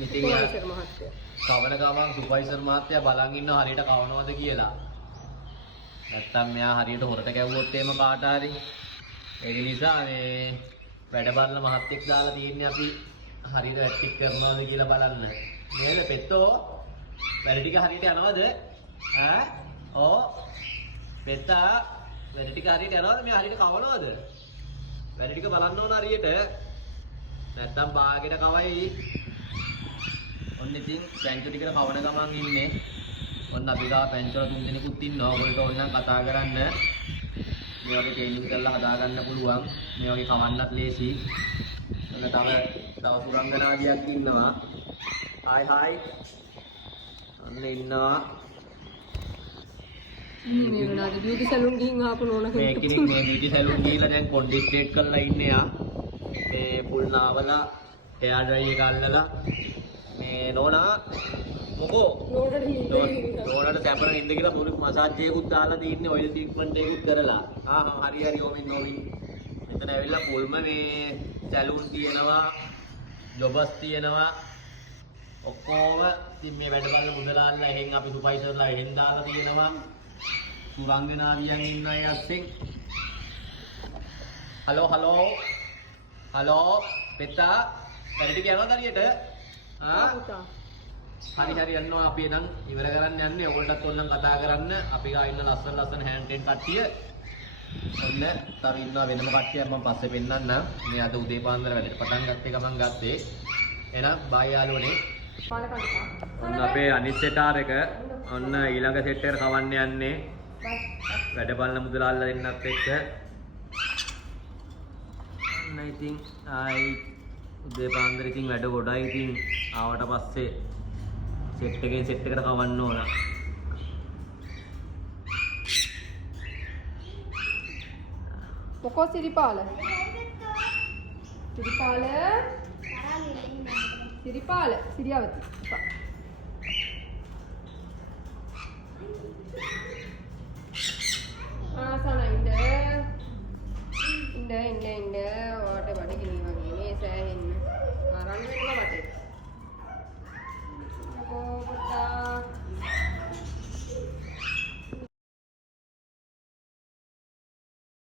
ඉතින් සුපර්වයිසර් මහත්තයා. කවන ගමන් සුපර්වයිසර් මහත්තයා බලන් ඉන්න හරියට කවනවද කියලා. නැත්තම් මෙයා හරියට හොරට කැවුවොත් එහෙම කාට හරි. ඒක නිසා මේ වැඩ බලන මහත්තයෙක් දාලා තියෙන්නේ අපි හරියට වැට්ටික් කරනවද කියලා බලන්න. නේද පෙත්තෝ? වැඩ ටික හරියට යනවද? ඈ? ඕ පෙත්තා වැඩ ටික හරියට යනවද? මේ හරියට කවනවද? වැඩ ටික බලන්න ඕන හරියට. නැත්තම් බාගෙට කවයි. ඔන්න ඉතින් පැංචු ටිකට කවන ගමන් ඉන්නේ. ඔන්න අපි ගා පැංචුල 3 දෙනෙකුත් ඉන්නවා. ඔයගොල්ලෝ ඕනනම් කතා කරන්න. මේ වගේ ට්‍රේනින් කරලා හදා ගන්න පුළුවන්. මේ වගේ කවන්නත් ලේසි. ඔන්න තව සුරංගනාවියක් ඉන්නවා. හායි. ඔන්න ඉන්නවා. මේ වෙනාද බියුටි සැලූන් ගිහින් ආපු නෝනා කෙනෙක්. මේ කෙනෙක් මේ බියුටි සැලූන් ගිහිල්ලා දැන් කොන්ඩි ස්ට්‍රේට් කරලා ඉන්නේ යා. මේ ෆුල් නාවලා හෙයාර් ඩ්‍රයි එක අල්ලලා මේ නෝනා මොකෝ නෝනාට සැපරන් ඉන්න කියලා පොඩි මසාජ් එකකුත් දාලා තින්නේ ඔයිල් ට්‍රීට්මන්ට් එකකුත් කරලා. හරි ඕමින් මෙතන ඇවිල්ලා ෆුල්ම මේ සැලූන් තියෙනවා ජොබස් තියෙනවා ඔක්කොම ඉතින් මේ වැඩ බලන මුදලාල්ලා එහෙන් අපි සුපර්වයිසර්ලා එහෙන් දාලා තියෙනවා සුරංගනාවියන් ඉන්න අය අස්සෙන් හලෝ පෙත්තා වැඩ ටික යනවද හරියට? හරි යනවා අපි එනම් ඉවර කරන්න යන්නේ. ඔයගොල්ලන්ටත් ඕනනම් කතා කරන්න. අපි ගා ඉන්න ලස්සන හෑන්ඩ් කට්ටිය. ඔන්න තව ඉන්නවා වෙනම කට්ටියක් මම පස්සේ පෙන්නන්නම්. මේ අද උදේ පාන්දර වැඩට පටන් ගත්ත එක මම ගත්තේ. එහෙනම් බයි යාළුවනේ. ඔන්න අපේ අනිත් සෙටාර් එක ඔන්න ඊළඟ සෙට් එකට කවන්න යන්නේ. වැඩ බලන මුදලාල්ලා දෙන්නත් එක්ක. ඔන්න ඉතින් ආයි උදේ පාන්දර ඉතින් වැඩ ගොඩයි. ඉතින් ආවට පස්සේ සෙට් එකෙන් සෙට් එකට කවන්න ඕන. මොකෝ සිරිපාල සිරියවති